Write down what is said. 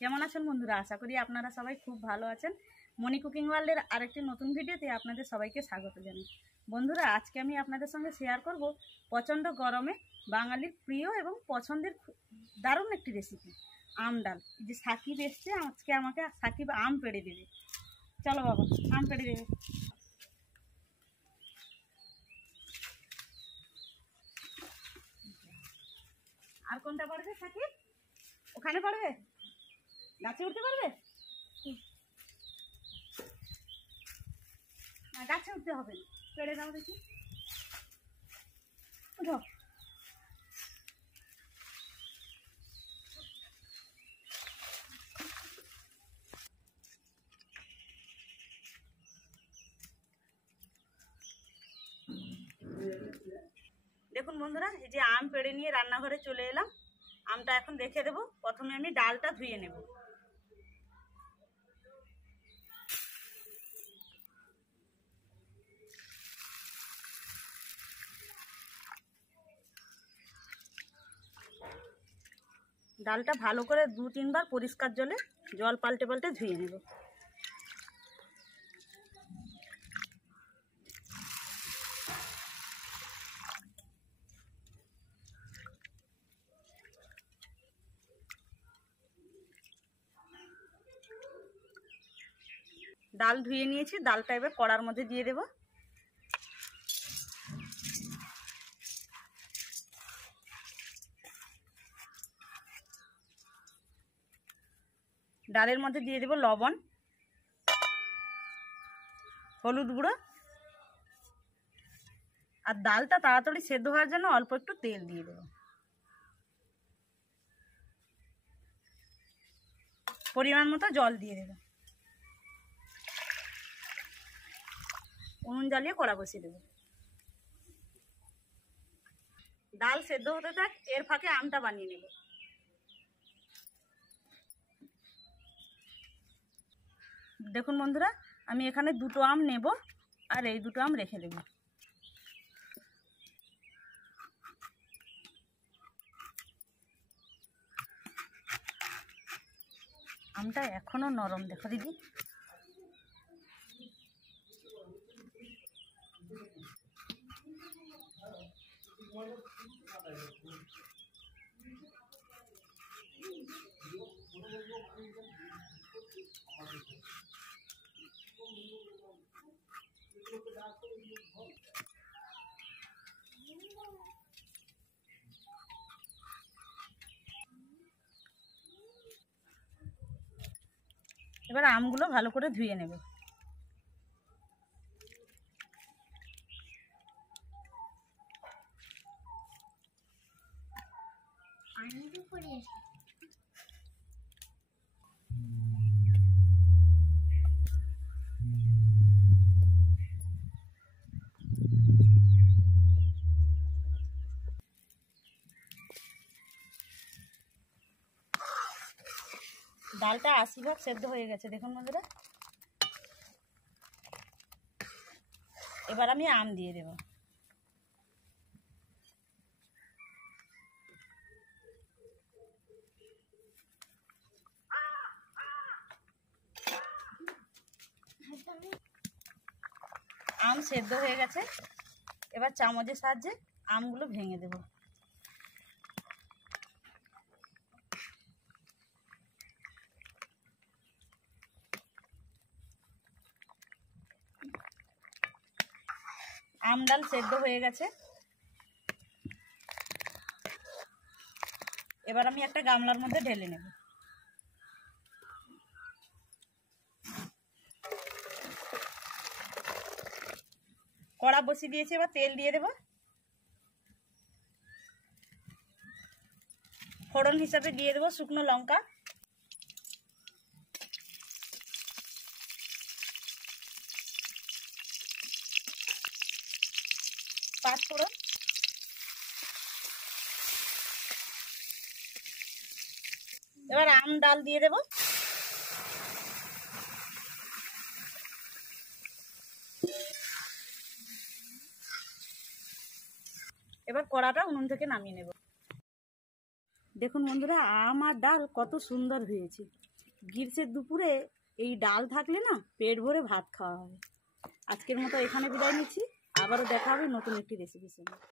কেমন আছেন বন্ধুরা? আশা করি আপনারা সবাই খুব ভালো আছেন। মনি কুকিং ওয়ার্ল্ডের আরেকটি নতুন ভিডিওতে আপনাদের সবাইকে স্বাগত জানাই। বন্ধুরা, আজকে আমি আপনাদের সঙ্গে শেয়ার করব প্রচণ্ড গরমে বাঙালির প্রিয় এবং পছন্দের দারুণ একটি রেসিপি, আম ডাল। যে সাকিব এসছে, আজকে আমাকে সাকিব আম পেড়ে দেবে। চলো বাবা, আম পেড়ে দেবে। আর কোনটা পড়বে সাকিব? ওখানে পড়বে? গাছে উঠতে পারবে? না, গাছে উঠতে হবে না, পেড়ে দাও দেখি। উঠো। দেখুন বন্ধুরা, এই যে আম পেড়ে নিয়ে রান্নাঘরে চলে এলাম। আমটা এখন রেখে দেবো। প্রথমে আমি ডালটা ধুয়ে নেব। ডালটা ভালো করে 2-3 বার পরিষ্কার জল পাল্টে পাল্টে ধুয়ে নেব। ডাল ধুয়ে নিয়েছি, ডালটা এবার কড়ার মধ্যে দিয়ে দেব। ডালের মধ্যে দিয়ে দেব লবণ, হলুদ গুঁড়ো, আর ডালটা তাড়াতাড়ি সেদ্ধ হওয়ার জন্য অল্প একটু তেল দিয়ে দেব। পরিমাণ মতো জল দিয়ে দেব। উনুন জ্বালিয়ে কড়া বসিয়ে দেব। ডাল সেদ্ধ হতে থাক, এর ফাঁকে আমটা বানিয়ে নেব। দেখুন বন্ধুরা, আমি এখানে 2টো আম নেব আর এই 2টো আম রেখে দেব। আমটা এখনো নরম, দেখো দিদি। এবার আমগুলো ভালো করে ধুয়ে নেব। ডালটা 80% সেদ্ধ হয়ে গেছে, দেখুন বন্ধুরা। এবার আমি আম দিয়ে দেব। আম সেদ্ধ হয়ে গেছে, এবার চামচের সাহায্যে আমগুলো ভেঙে দেব। আম ডাল সেদ্ধ হয়ে গেছে। এবার আমি একটা গামলার মধ্যে ঢেলে নেব। কড়া বসিয়ে দিয়েছি, এবার তেল দিয়ে দেব। ফোড়ন হিসাবে দিয়ে দেব শুকনো লঙ্কা, পাঁচফোড়ন, এবার আম ডাল দিয়ে দেব। এবার কড়াটা উনুন থেকে নামিয়ে নেব। দেখুন বন্ধুরা, আম আর ডাল কত সুন্দর হয়েছে। গ্রীষ্মের দুপুরে এই ডাল থাকলে না পেট ভরে ভাত খাওয়া হবে। আজকের মতো এখানে বিদায় নিচ্ছি, আবারও দেখা হবে নতুন একটি রেসিপির সঙ্গে।